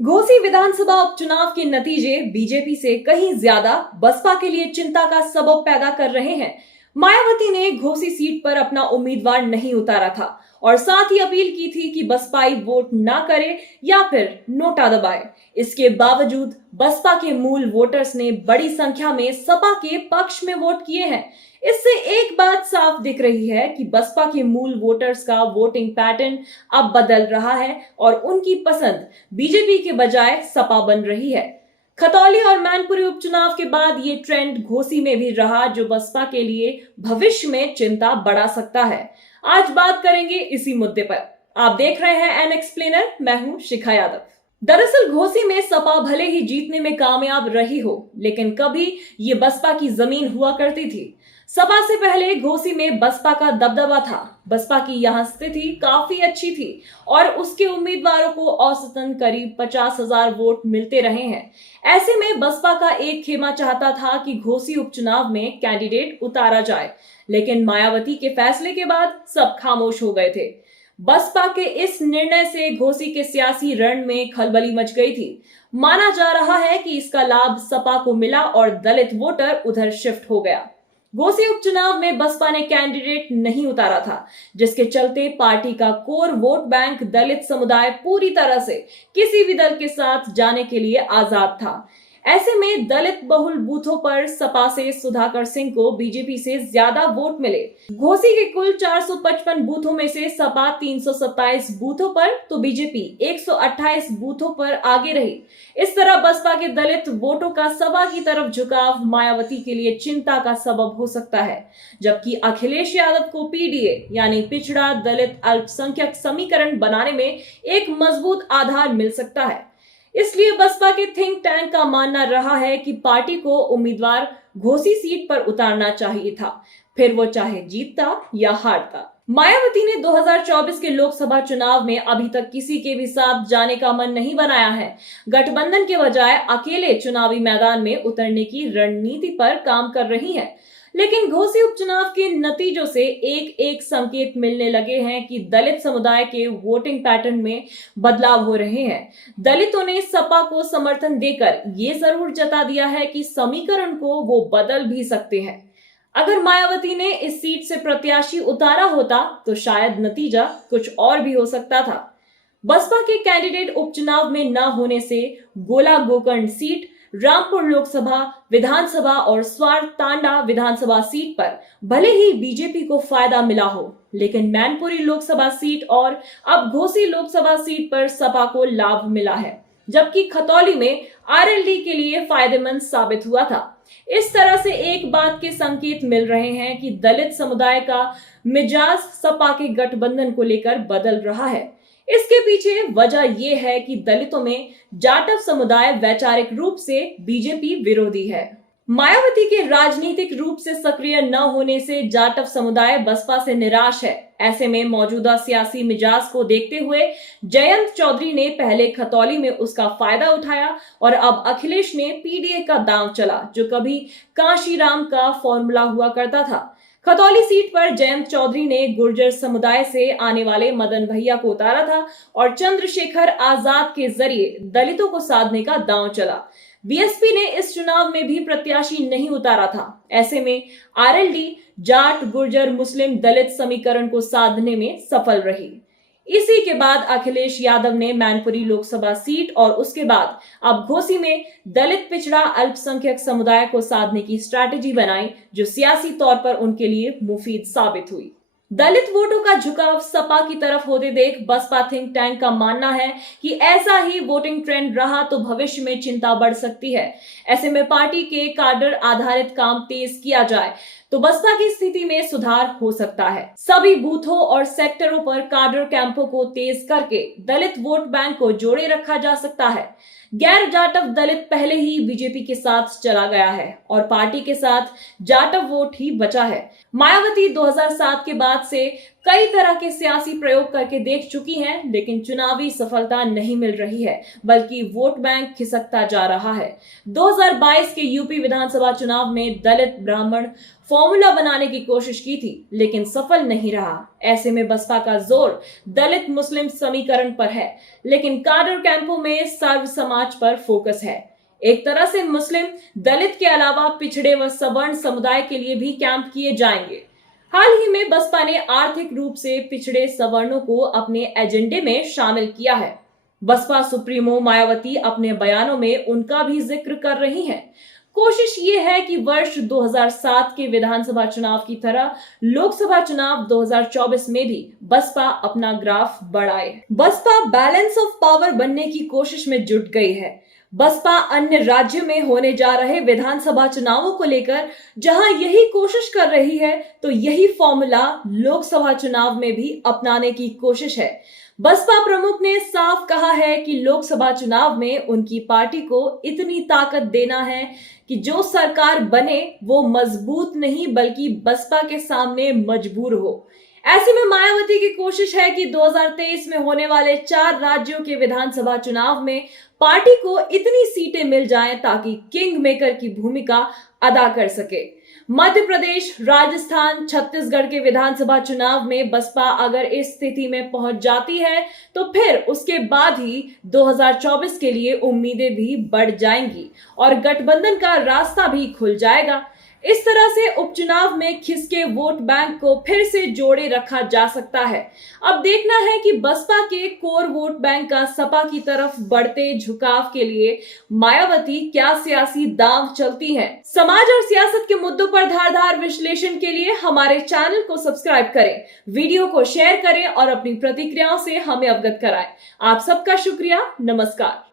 घोसी विधानसभा उपचुनाव के नतीजे बीजेपी से कहीं ज्यादा बसपा के लिए चिंता का सबब पैदा कर रहे हैं। मायावती ने घोसी सीट पर अपना उम्मीदवार नहीं उतारा था और साथ ही अपील की थी कि बसपाई वोट ना करे या फिर नोटा दबाए। इसके बावजूद बसपा के मूल वोटर्स ने बड़ी संख्या में सपा के पक्ष में वोट किए हैं। इससे एक बात साफ दिख रही है कि बसपा के मूल वोटर्स का वोटिंग पैटर्न अब बदल रहा है और उनकी पसंद बीजेपी के बजाय सपा बन रही है। खतौली और मैनपुरी उपचुनाव के बाद ये ट्रेंड घोसी में भी रहा, जो बसपा के लिए भविष्य में चिंता बढ़ा सकता है। आज बात करेंगे इसी मुद्दे पर। आप देख रहे हैं एन एक्सप्लेनर, मैं हूं शिखा यादव। दरअसल घोसी में सपा भले ही जीतने में कामयाब रही हो, लेकिन कभी ये बसपा की जमीन हुआ करती थी। सपा से पहले घोसी में बसपा का दबदबा था। बसपा की यहां स्थिति काफी अच्छी थी और उसके उम्मीदवारों को औसतन करीब 50,000 वोट मिलते रहे हैं। ऐसे में बसपा का एक खेमा चाहता था कि घोसी उपचुनाव में कैंडिडेट उतारा जाए, लेकिन मायावती के फैसले के बाद सब खामोश हो गए थे। बसपा के इस निर्णय से घोसी के सियासी रण में खलबली मच गई थी। माना जा रहा है कि इसका लाभ सपा को मिला और दलित वोटर उधर शिफ्ट हो गया। घोसी उपचुनाव में बसपा ने कैंडिडेट नहीं उतारा था, जिसके चलते पार्टी का कोर वोट बैंक दलित समुदाय पूरी तरह से किसी भी दल के साथ जाने के लिए आजाद था। ऐसे में दलित बहुल बूथों पर सपा से सुधाकर सिंह को बीजेपी से ज्यादा वोट मिले। घोसी के कुल 455 बूथों में से सपा 327 बूथों पर तो बीजेपी 128 बूथों पर आगे रही। इस तरह बसपा के दलित वोटों का सपा की तरफ झुकाव मायावती के लिए चिंता का सबब हो सकता है, जबकि अखिलेश यादव को पीडीए यानी पिछड़ा दलित अल्पसंख्यक समीकरण बनाने में एक मजबूत आधार मिल सकता है। इसलिए बसपा के थिंक टैंक का मानना रहा है कि पार्टी को उम्मीदवार घोसी सीट पर उतारना चाहिए था, फिर वो चाहे जीतता या हारता। मायावती ने 2024 के लोकसभा चुनाव में अभी तक किसी के भी साथ जाने का मन नहीं बनाया है। गठबंधन के बजाय अकेले चुनावी मैदान में उतरने की रणनीति पर काम कर रही है। लेकिन घोसी उपचुनाव के नतीजों से एक एक संकेत मिलने लगे हैं कि दलित समुदाय के वोटिंग पैटर्न में बदलाव हो रहे हैं। दलितों ने सपा को समर्थन देकर ये जरूर जता दिया है कि समीकरण को वो बदल भी सकते हैं। अगर मायावती ने इस सीट से प्रत्याशी उतारा होता तो शायद नतीजा कुछ और भी हो सकता था। बसपा के कैंडिडेट उपचुनाव में न होने से गोला गोकर्ण सीट, रामपुर लोकसभा विधानसभा और स्वार तांडा विधानसभा सीट पर भले ही बीजेपी को फायदा मिला हो, लेकिन मैनपुरी लोकसभा सीट और अब घोसी लोकसभा सीट पर सपा को लाभ मिला है, जबकि खतौली में आरएलडी के लिए फायदेमंद साबित हुआ था। इस तरह से एक बात के संकेत मिल रहे हैं कि दलित समुदाय का मिजाज सपा के गठबंधन को लेकर बदल रहा है। इसके पीछे वजह यह है कि दलितों में जाटव समुदाय वैचारिक रूप से बीजेपी विरोधी है। मायावती के राजनीतिक रूप से सक्रिय न होने से जाटव समुदाय बसपा से निराश है। ऐसे में मौजूदा सियासी मिजाज को देखते हुए जयंत चौधरी ने पहले खतौली में उसका फायदा उठाया और अब अखिलेश ने पीडीए का दांव चला, जो कभी कांशीराम का फॉर्मूला हुआ करता था। खतौली सीट पर जयंत चौधरी ने गुर्जर समुदाय से आने वाले मदन भैया को उतारा था और चंद्रशेखर आजाद के जरिए दलितों को साधने का दांव चला। बीएसपी ने इस चुनाव में भी प्रत्याशी नहीं उतारा था। ऐसे में आरएलडी जाट गुर्जर मुस्लिम दलित समीकरण को साधने में सफल रही। इसी के बाद अखिलेश यादव ने मैनपुरी लोकसभा सीट और उसके बाद अब घोसी में दलित पिछड़ा अल्पसंख्यक समुदाय को साधने की स्ट्रैटेजी बनाई, जो सियासी तौर पर उनके लिए मुफीद साबित हुई। दलित वोटों का झुकाव सपा की तरफ होते देख बसपा थिंक टैंक का मानना है कि ऐसा ही वोटिंग ट्रेंड रहा तो भविष्य में चिंता बढ़ सकती है। ऐसे में पार्टी के काडर आधारित काम तेज किया जाए तो बसपा की स्थिति में सुधार हो सकता है। सभी बूथों और सेक्टरों पर काडर कैंपों को तेज करके दलित वोट बैंक को जोड़े रखा जा सकता है। गैर जाटव दलित पहले ही बीजेपी के साथ चला गया है और पार्टी के साथ जाटव वोट ही बचा है। मायावती 2007 के बाद से कई तरह के सियासी प्रयोग करके देख चुकी हैं, लेकिन चुनावी सफलता नहीं मिल रही है, बल्कि वोट बैंक खिसकता जा रहा है। 2022 के यूपी विधानसभा चुनाव में दलित ब्राह्मण फॉर्मूला बनाने की कोशिश की थी, लेकिन सफल नहीं रहा। ऐसे में बसपा का जोर दलित मुस्लिम समीकरण पर है, लेकिन काडर कैंपों में सर्व समाज पर फोकस है। एक तरह से मुस्लिम दलित के अलावा पिछड़े व सवर्ण समुदाय के लिए भी कैंप किए जाएंगे। हाल ही में बसपा ने आर्थिक रूप से पिछड़े सवर्णों को अपने एजेंडे में शामिल किया है। बसपा सुप्रीमो मायावती अपने बयानों में उनका भी जिक्र कर रही हैं। कोशिश ये है कि वर्ष 2007 के विधानसभा चुनाव की तरह लोकसभा चुनाव 2024 में भी बसपा अपना ग्राफ बढ़ाए। बसपा बैलेंस ऑफ पावर बनने की कोशिश में जुट गई है। बसपा अन्य राज्यों में होने जा रहे विधानसभा चुनावों को लेकर जहां यही कोशिश कर रही है, तो यही फॉर्मूला लोकसभा चुनाव में भी अपनाने की कोशिश है। बसपा प्रमुख ने साफ कहा है कि लोकसभा चुनाव में उनकी पार्टी को इतनी ताकत देना है कि जो सरकार बने वो मजबूत नहीं बल्कि बसपा के सामने मजबूर हो। ऐसे में मायावती की कोशिश है कि 2023 में होने वाले 4 राज्यों के विधानसभा चुनाव में पार्टी को इतनी सीटें मिल जाएं ताकि किंग मेकर की भूमिका अदा कर सके। मध्य प्रदेश, राजस्थान, छत्तीसगढ़ के विधानसभा चुनाव में बसपा अगर इस स्थिति में पहुंच जाती है, तो फिर उसके बाद ही 2024 के लिए उम्मीदें भी बढ़ जाएंगी और गठबंधन का रास्ता भी खुल जाएगा। इस तरह से उपचुनाव में खिसके वोट बैंक को फिर से जोड़े रखा जा सकता है। अब देखना है कि बसपा के कोर वोट बैंक का सपा की तरफ बढ़ते झुकाव के लिए मायावती क्या सियासी दांव चलती हैं। समाज और सियासत के मुद्दों पर धारदार विश्लेषण के लिए हमारे चैनल को सब्सक्राइब करें, वीडियो को शेयर करें और अपनी प्रतिक्रियाओं से हमें अवगत कराएं। आप सबका शुक्रिया। नमस्कार।